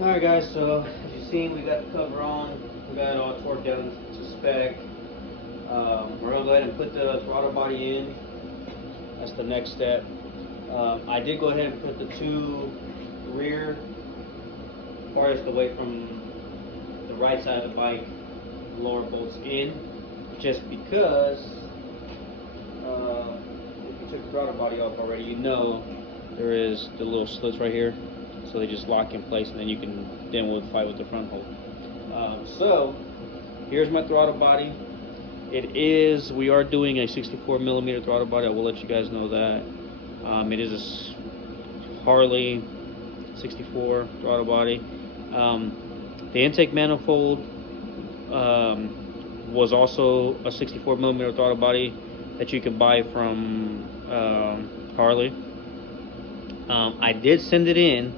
Alright guys, so as you've seen, we got the cover on, we got it all torqued down to spec. We're going to go ahead and put the throttle body in. That's the next step. I did go ahead and put the two rear farthest away from the right side of the bike lower bolts in, just because if you took the throttle body off already, you know there is the little slits right here, so they just lock in place, and then you can fight with the front hold. So here's my throttle body. We are doing a 64 millimeter throttle body. I will let you guys know that. It is a Harley 64 throttle body. The intake manifold was also a 64 millimeter throttle body that you can buy from Harley. I did send it in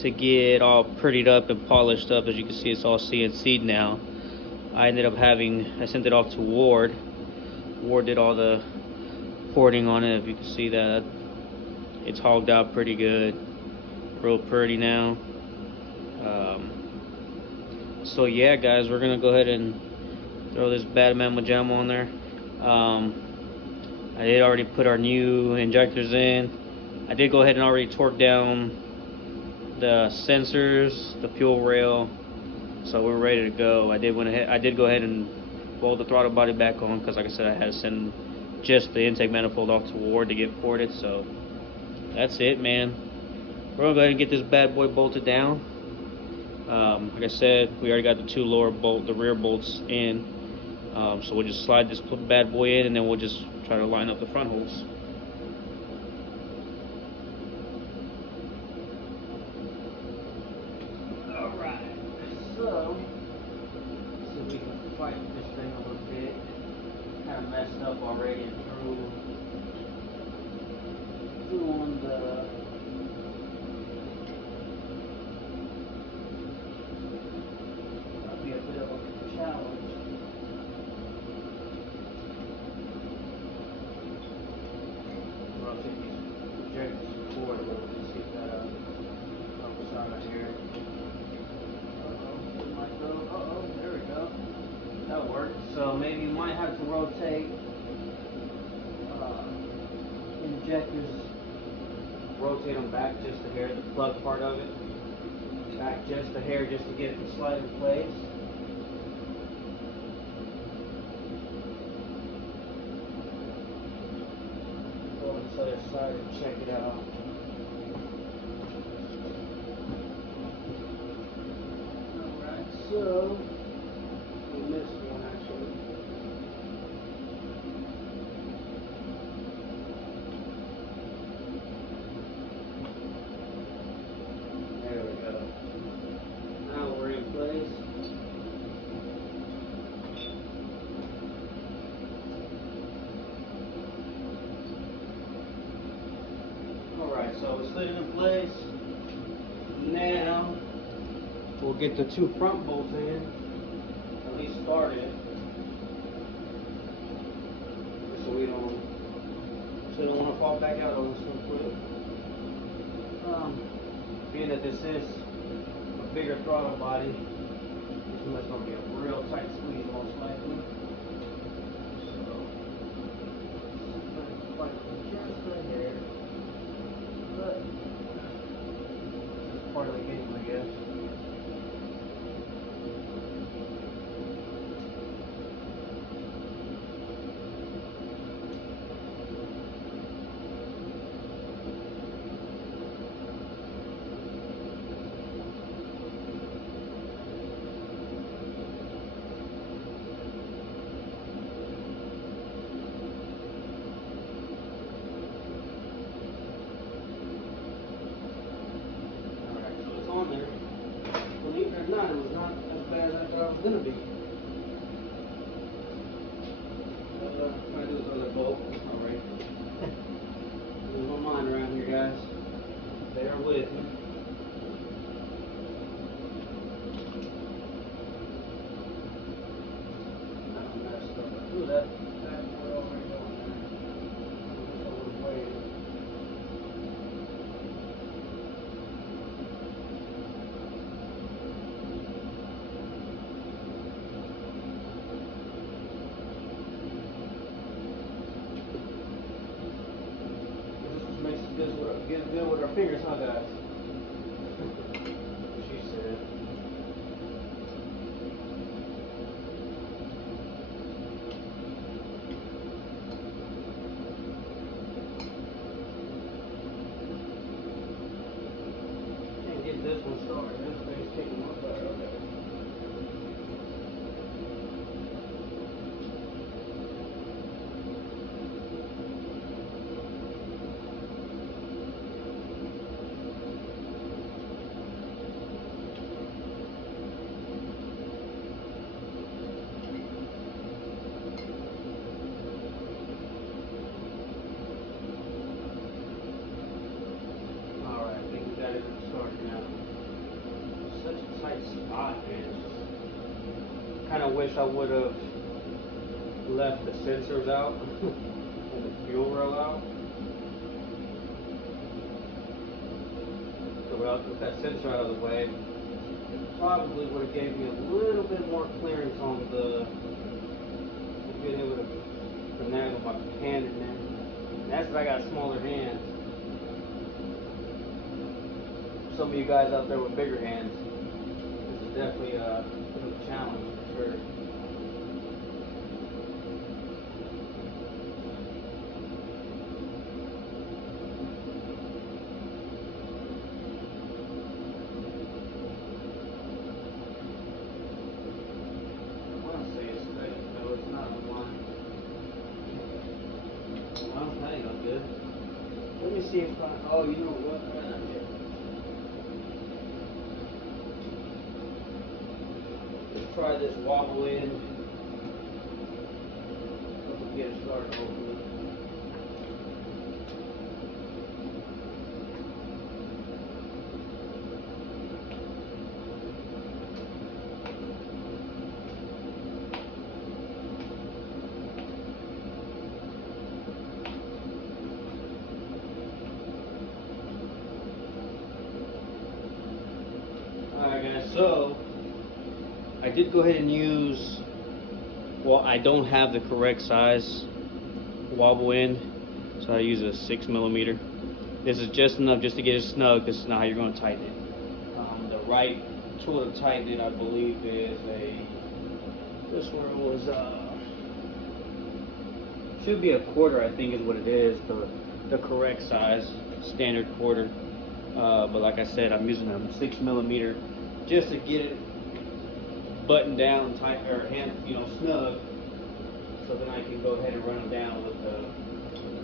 to get all prettied up and polished up. As you can see, it's all CNC'd now. I sent it off to Ward. Ward did all the porting on it. If you can see that, it's hogged out pretty good, real pretty now. So yeah, guys, we're gonna go ahead and throw this bad mamma jamma on there. I did already put our new injectors in. I did go ahead and already torque down the sensors, the fuel rail, so we're ready to go. I did go ahead and bolt the throttle body back on, because like I said, I had to send just the intake manifold off to Ward to get ported. So that's it, man. We're gonna go ahead and get this bad boy bolted down. Like I said, we already got the rear bolts in. So we'll just slide this bad boy in, and then we'll just try to line up the front holes. Alright, so see if we can fight this thing a little bit. Kind of messed up already and threw on the be a bit of a challenge. I'll take these injectors forward a little bit, see if that helps out of here. There we go. That worked. So maybe you might have to rotate injectors, rotate them back just a hair, the plug part of it. Back just a hair, just to get it to slide in place. Go to this other side and check it out. Alright, so we missed one actually. There we go. Now we're in place. Alright, so we slid it in place. Now we'll get the two front bolts in, at least started, so we don't want to fall back out on this one quick. Being that this is a bigger throttle body, this one's going to be a real tight squeeze most likely. So, fight just a hair, but it's part of the game, I guess. On there. Believe it or not, it was not as bad as I thought it was going to be. Try to do this other bolt. Alright. Lose my mind around here, guys. Bear with me. I messed up. Ooh, that boy already on there. I wish I would have waited. fingers, huh, guys? She said. Can't get this one started. This thing's taking my butt. Okay. Alright, I think we got it started now. Such a tight spot, man. Kind of wish I would have left the sensors out and the fuel rail out. So with that sensor out of the way, it probably would have gave me a little bit more clearance on the being able to finagle my hand in there. And that's if I got smaller hands. Some of you guys out there with bigger hands, this is definitely a bit of a challenge for sure. I want to say it's straight, no, it's not on line. Well, that ain't no good. Let me see if I, oh, you know what? Let's try this wobble in. We'll get it started hopefully. Alright guys, so I did go ahead and use, well, I don't have the correct size wobble end, so I use a 6mm. This is just enough just to get it snug. This is not how you're going to tighten it. The right tool to tighten it, I believe, is this one was, should be a quarter, I think is what it is, the correct size, standard quarter. But like I said, I'm using a 6mm just to get it buttoned down tight, or hand, snug, so then I can go ahead and run them down with the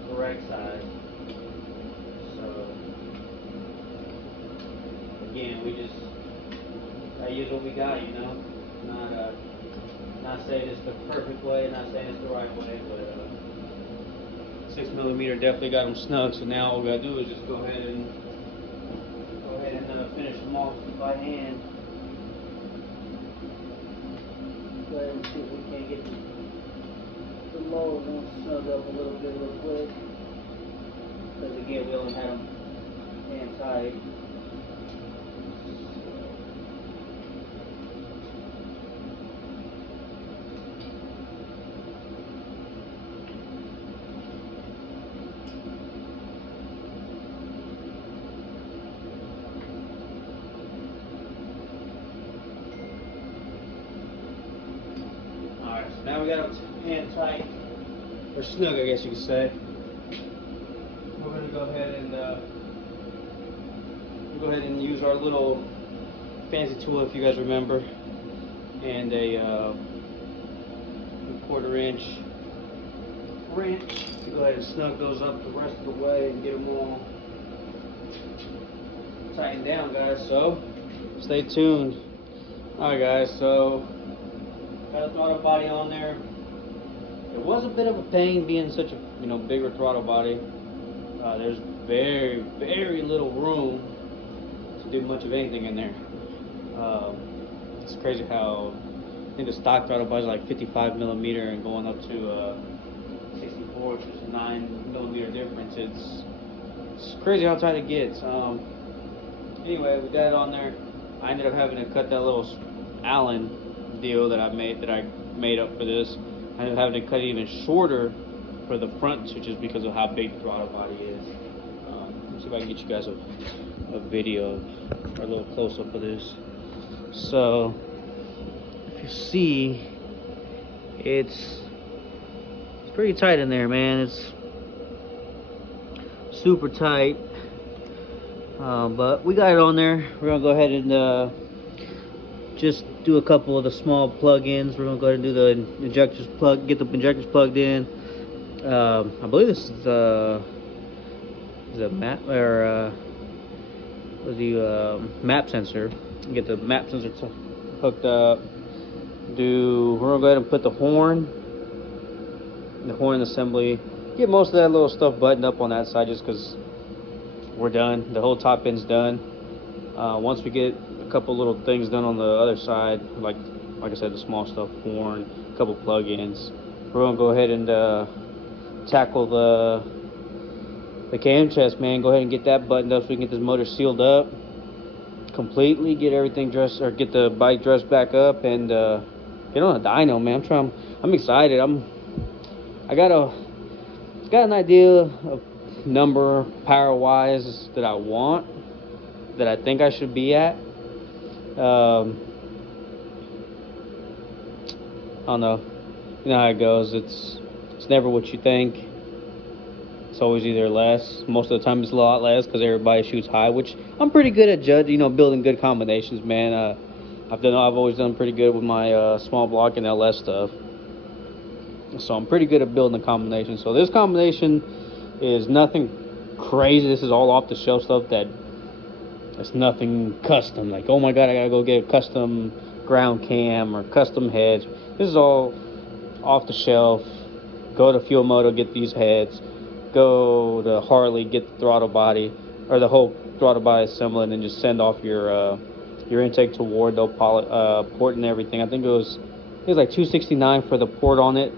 correct size. So again, I use what we got, not saying it's the perfect way, not saying it's the right way, but 6mm definitely got them snug. So now all we gotta do is just go ahead and finish them off by hand. Go ahead and see if we can't get the lower one snug up a little bit real quick. Because again, we only had them hand tight. Alright, so now we got them hand tight, or snug, I guess you could say. We're going to go ahead and use our little fancy tool, if you guys remember, and a 1/4" wrench to go ahead and snug those up the rest of the way and get them all tightened down, guys. So stay tuned. Alright guys, so got a throttle body on there. It was a bit of a pain being such a bigger throttle body. There's very, very little room to do much of anything in there. It's crazy how I think the stock throttle body is like 55mm and going up to 64, which is a 9mm difference. It's crazy how tight it gets. Anyway, we got it on there. I ended up having to cut that little Allen deal that I made up for this. I ended up having to cut it even shorter for the front switches because of how big the throttle body is. see if I can get you guys a video or a little close up of this. So if you see, it's pretty tight in there, man. It's super tight. But we got it on there. We're gonna go ahead and just do a couple of the small plug-ins. We're gonna go ahead and do the injectors get the injectors plugged in. I believe this is the map or map sensor. Get the map sensor hooked up. We're gonna go ahead and put the horn assembly. Get most of that little stuff buttoned up on that side, just because we're done. The whole top end's done. Once we get a couple little things done on the other side, like I said, the small stuff, horn, a couple plug-ins, we're gonna go ahead and tackle the cam chest, man. Go ahead and get that buttoned up so we can get this motor sealed up completely, get everything dressed, or get the bike dressed back up, and get on a dyno, man. I'm excited. I got an idea of number power wise that I want, that I think I should be at. I don't know. You know how it goes. It's never what you think. It's always either less. Most of the time it's a lot less because everybody shoots high, which I'm pretty good at building good combinations, man. I've always done pretty good with my small block and LS stuff. So I'm pretty good at building a combination. So this combination is nothing crazy. This is all off the shelf stuff it's nothing custom. Like, oh my god, I gotta go get a custom ground cam or custom heads. This is all off the shelf. Go to Fuel Moto, get these heads. Go to Harley, get the throttle body, or the whole throttle body assembly, and then just send off your intake to Ward, port and everything. I think it was like $269 for the port on it,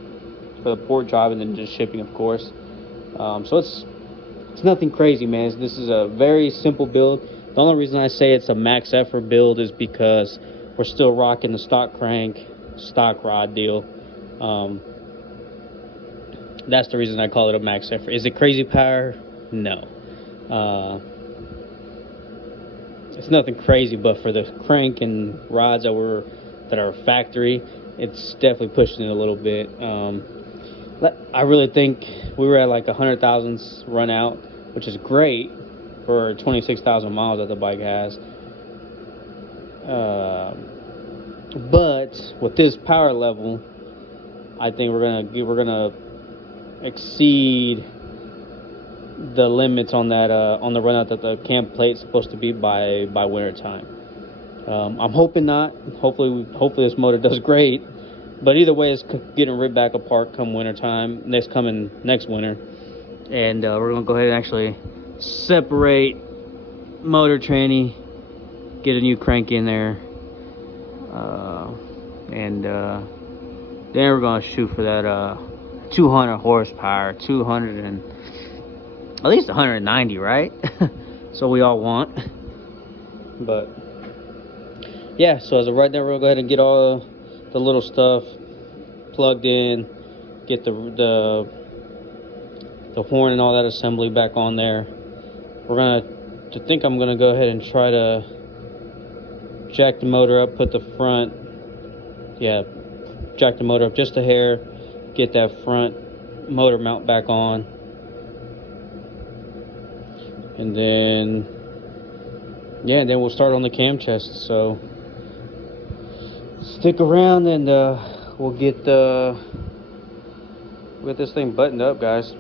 for the port job, and then just shipping, of course. So it's nothing crazy, man. This is a very simple build. The only reason I say it's a max effort build is because we're still rocking the stock crank, stock rod deal. That's the reason I call it a max effort. Is it crazy power? No. It's nothing crazy, but for the crank and rods that are factory, it's definitely pushing it a little bit. I really think we were at like 100,000 run out, which is great for 26,000 miles that the bike has. But with this power level, I think we're gonna exceed the limits on that on the run out that the cam plate's supposed to be by winter time. I'm hoping not. Hopefully this motor does great. But either way, it's getting ripped back apart come winter time, next winter. And we're gonna go ahead and actually separate motor tranny, get a new crank in there, and then we're gonna shoot for that 200 horsepower, 200 and at least 190, right? So we all want. But yeah, so as of right now, we're gonna go ahead and get all the little stuff plugged in, get the horn and all that assembly back on there. I'm gonna go ahead and try to jack the motor up, put the front, jack the motor up just a hair, get that front motor mount back on, and then we'll start on the cam chest. So stick around and we'll get this thing buttoned up, guys.